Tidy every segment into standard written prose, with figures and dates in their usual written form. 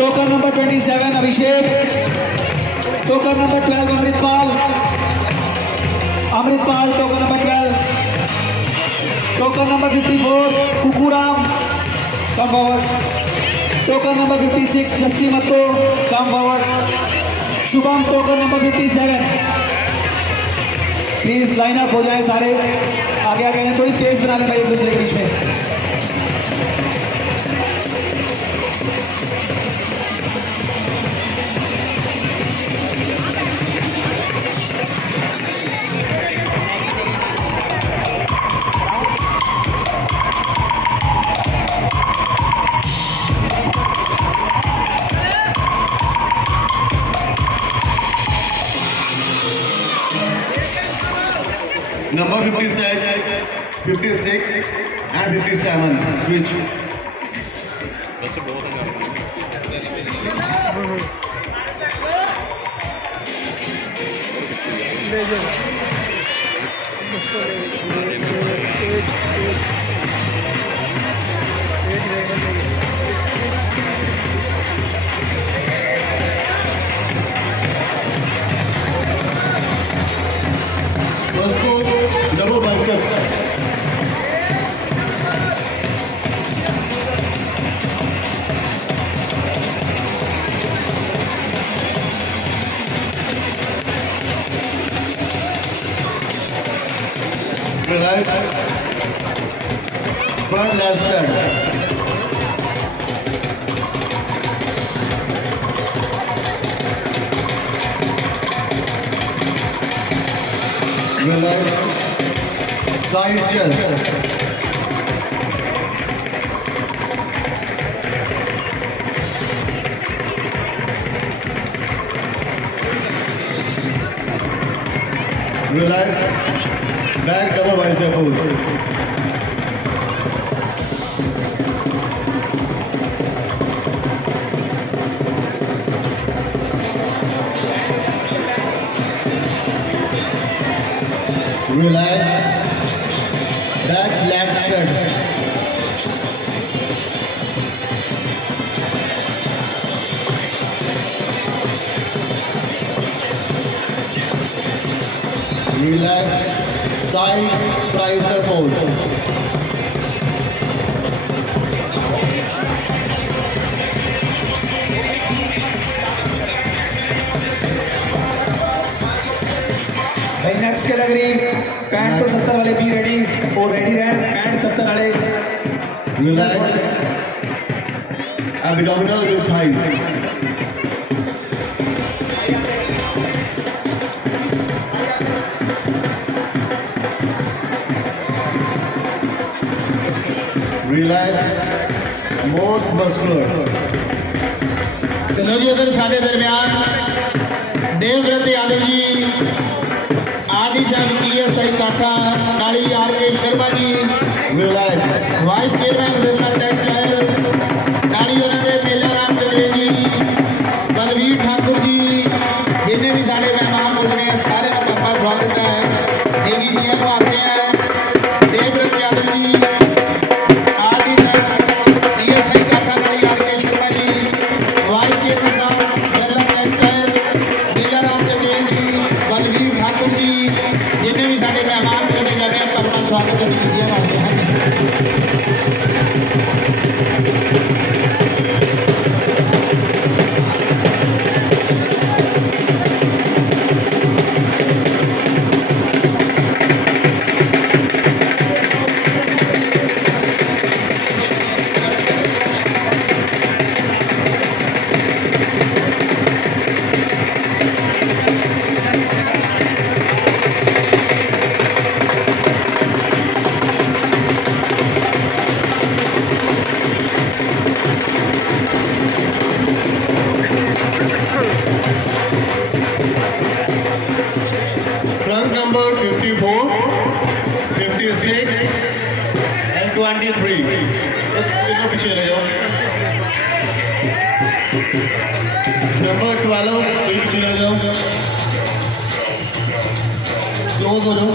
Token number 27 Abhishek, token number 12 Amritpal, token number 12, token number 54 Kukuram, come forward, token number 56 Jassi Matto, come forward, Shubham token number 57। Please line up हो जाए सारे, आगे आगे हैं, थोड़ी स्पेस बना लें भाई एक दूसरे के बीच में। Number 56, 56 and 57, switch. First pose, double bicep. Relax. Front lat spread. Relax. Side chest. Relax. Back double bicep pose. Relax. Back lat spread. Relax. Side tricep pose. भाई नेक्स्ट कैटेगरी 65 तो 70 वाले बी रेडी और ready रहन 65 70 वाले। Relax. Abdominal with thighs. Relax. Most muscular. चलो जी उधर साढ़े दरमियान देवव्रत यादव जी, आदि साहब PSI काका, नाली RK Sharma ji, Relax. Vice chairman Birla textile, नाली उन्होंने मेला राम चले जी, बलवीर ठाकुर जी, जिन्हें भी साढ़े मेहमान बोल रहे हैं सारे का बहुत स्वागत है। देवी जी को आते हैं देवव्रत यादव जी, आदि साहब PSI काका, नाली RK Sharma ji, vice chairman साहब बिरला टेक्सटाइल, मेला राम चले जी, बलवीर ठाकुर जी, जिन्हें भी साढ़े मेहमान बोले जा रहे हैं बहुत स्वागत है। Trunk number 54, 56 and 23. तीनों पीछे रह जाओ। नंबर 12 कोई पीछे रह जाओ। क्लोज हो जाओ।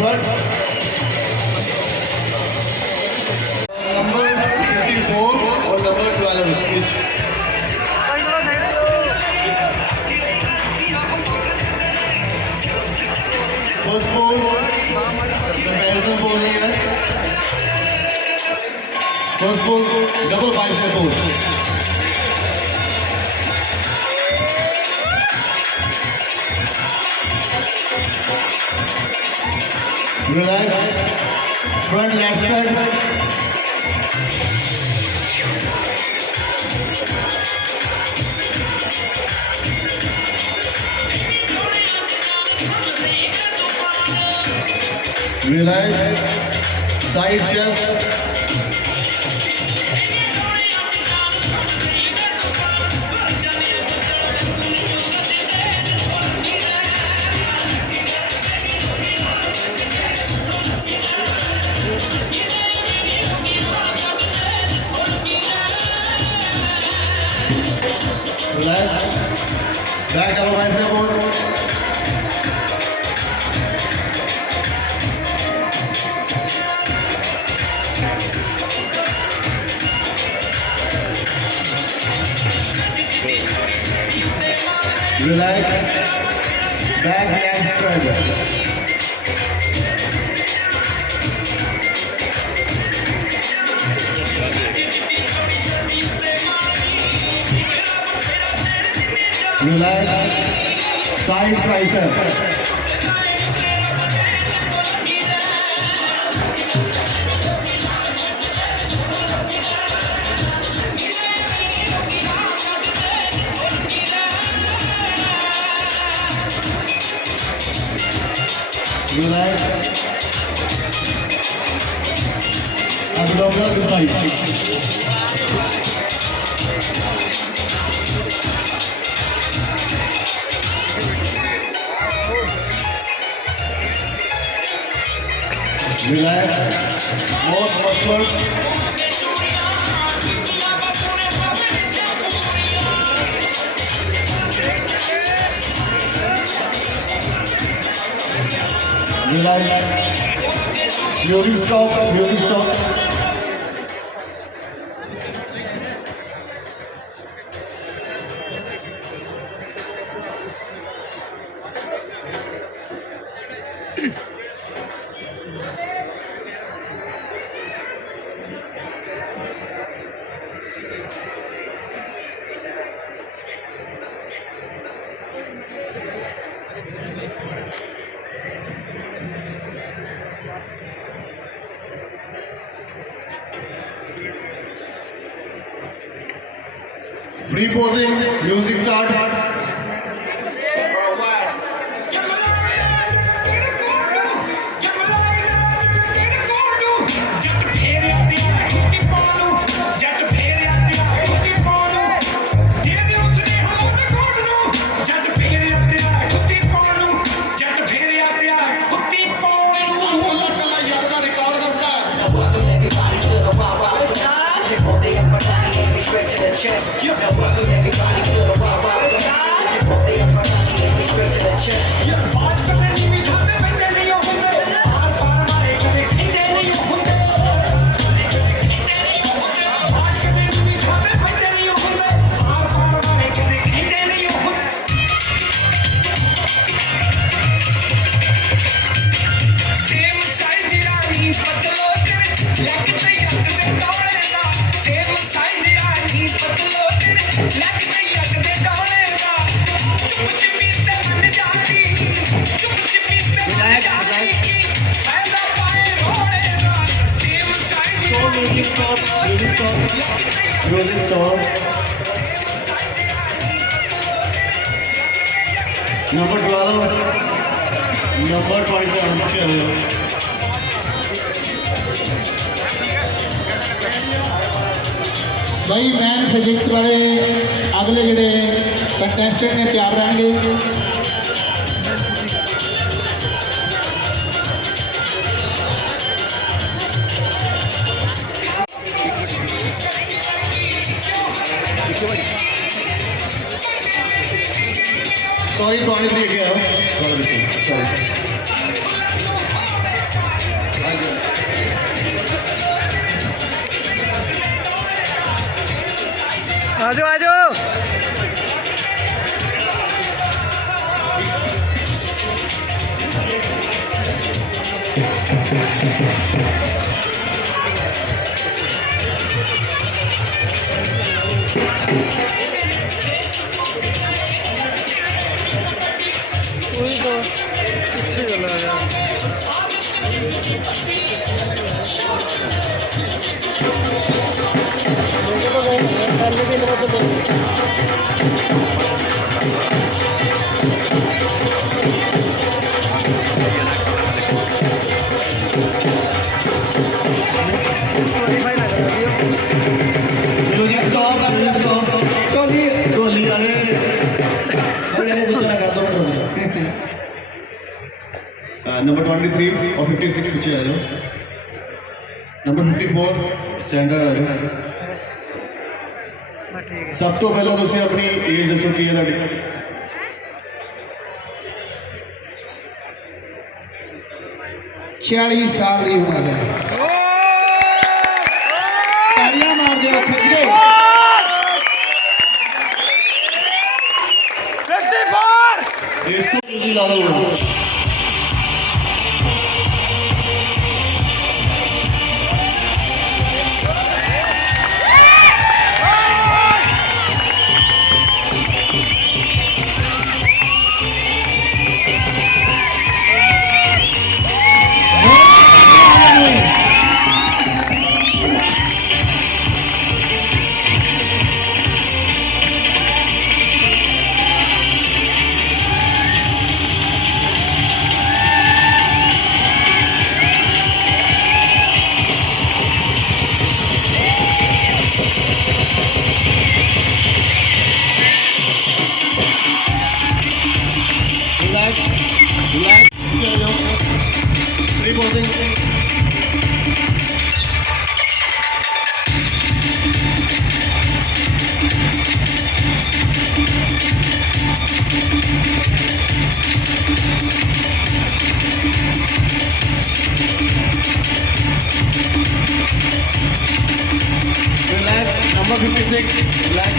front. Number 54 or number 12, which? First pose, comparison posing है. First pose, double bicep pose. Relax. Front leg stretch. Relax. Side chest. Relax. Back double bicep pose. Relax. Back leg stretch. Relax. Side tricep. Relax. Abdominal tight. Relax. More muscle. Relax. Really stop. Really stop. Free posing, music start. Chest. Now welcome everybody to the wild wild west. They up and me straight to the chest. आज कभी नहीं खाते बैठे नहीं होते, are पार मारे कभी खींचे नहीं होते, आज कभी नहीं खाते बैठे नहीं होते, आर पार मारे कभी खींचे नहीं होते. Same size यानी पतलो तेरे लगते यक दे दौड़े ना. Same size यानी पतलो तेरे लगते यक दे दौड़े ना. चुप चिपी से बन जाती, चुप चिपी से बन जाती की फायदा पाए रोड़े ना. Same size यानी पतलो तेरे लगते यक Music stop. Number 12. Number 27. Chill. भाई मैन फिजिक्स वाले अगले ਜਿਹੜੇ कंटेस्टेंट ने तैयार रहेंगे. Sorry, 23 again. Sorry. Music stop टोली ढोली वाले मैंने दूसरा कर दो टोली नंबर 23 और 56 पीछे आ जाओ नंबर 54 स्टैंडर्ड आ जाओ सब तो पहला तुम अपनी एज दसो की है ਤੁਹਾਡੀ 40 साल की उम्र है। तालियां मार दो खिंच के इस तो म्यूजिक ला दो Number 56, relax.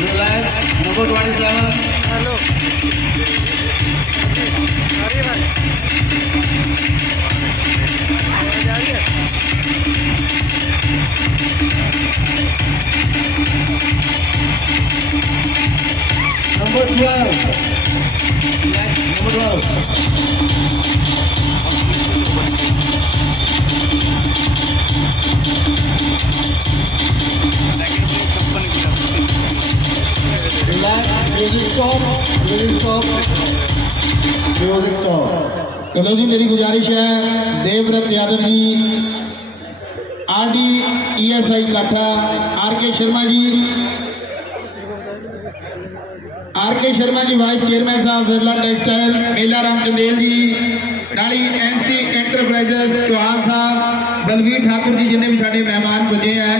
Relax. Number 27. Hello. Number 12. Relax. Number 12. Relax. Music stop. Music stop. Music stop. चलो जी, मेरी गुजारिश है देवव्रत यादव जी, RDESI काठा, RK Sharma ji vice chairman साहब बिरला टेक्सटाइल, मेला राम चंदेल जी नाली, NC एंटरप्राइजेस चौहान साहब, बलवीर ठाकुर जी, जिन्हें भी साढ़े मेहमान पुजे हैं,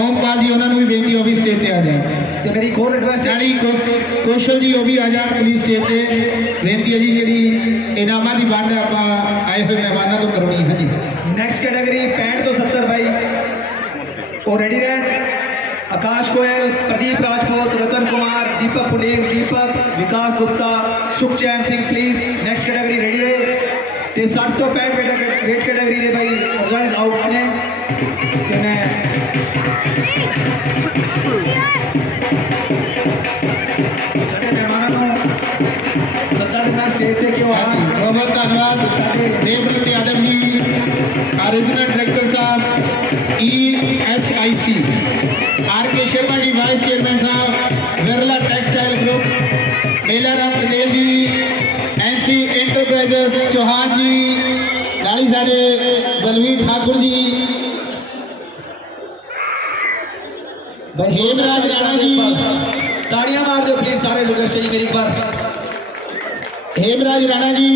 ओमपाल जी उन्होंने भी बेनती हो भी स्टेज पे आ जाए। ਤੇ ਮੇਰੀ ਇੱਕ ਹੋਰ ਰਿਕਵੈਸਟ ਹੈ नाली कौशल जी वो भी आ जाए प्लीज स्टेज पे। बेनती है जी जी इनामां की वंड आप आए हुए मेहमानों को करनी है जी। नेक्स्ट कैटेगरी 65 तो 70 भाई वो रेडी रहे। Akash Goyal, Pradeep Rajput, Ratan Kumar, Deepak Puder, Deepak, Vikas Gupta, Sukhchain Singh please next category ready रहे। ते 60 तो 65 वेट कैटेगरी दे भाई रिजल्ट आउट ने ते मैं साडे मेहमानों को सत्ता देना स्टेज ते क्यों आ बहुत बहुत धन्यवाद साडे देवव्रत यादव जी, रीजनल डायरेक्टर साहब ESIC, RK Sharma ji vice chairman साहब, बिरला टेक्सटाइल ग्रुप, मेला राम चंदेल जी, NC एंटरप्राइजेस चौहान जी, नाली साडे बलवीर ठाकुर जी, हेमराज राणा जी, ताड़ियां मार दो प्लीज सारे रिक्वेस्ट है जी मेरी एक बार। हेमराज राणा जी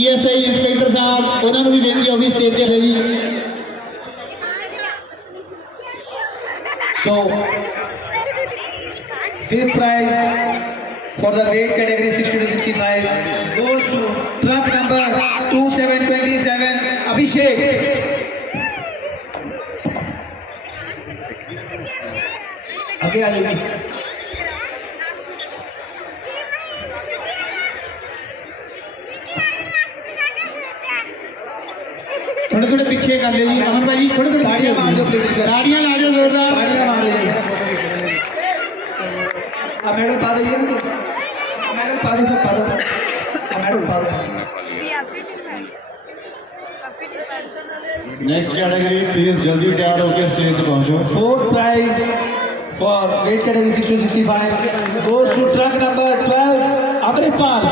ESI इंस्पेक्टर साहब उन्होंने भी बेनती होगी स्टेज पे जी। So, fifth prize for the weight category 60 to 65 goes to truck number 2727 Abhishek. आगे आ जाइए। थोड़े थोड़े पीछे कर ले जी अमन भाई थोड़े थोड़े पीछे ताड़ियां मार दो प्लीज ताड़ियां ला दो जोरदार ताड़ियां मार दीजिए अब मेडल पा दीजिए ना तो मेडल पा दो सब पा दो मेडल पा दो नेक्स्ट कैटेगरी प्लीज जल्दी तैयार होकर स्टेज पे पहुंचो। Fourth prize for weight category 60 to 65 goes to truck number 12, Amritpal.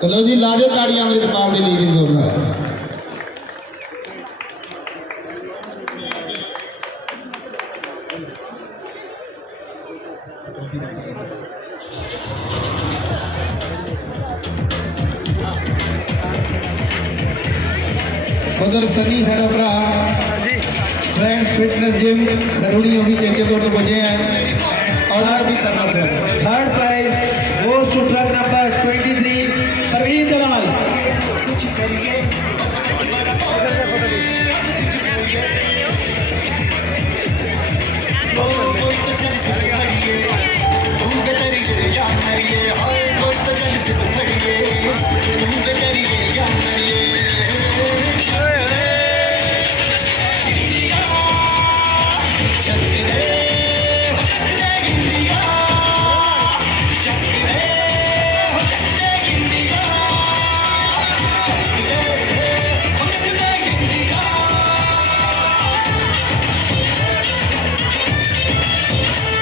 चलो जी ला दो ताड़ियां अमृतपाल के लिए भी जोरदार उधर सनी है अपना फ्रेंड्स फिटनेस जिम जरूरी होगी चेंज तौर पर बजे हैं और भी करना चाहिए Third prize goes to truck number 23, Parveen Dalal.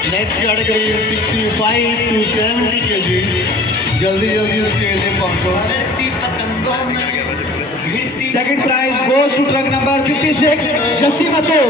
Next category 65 to 70 kg जल्दी जल्दी स्टेज पे पहुंचो। Second prize goes to truck number 56, Jassi Mato.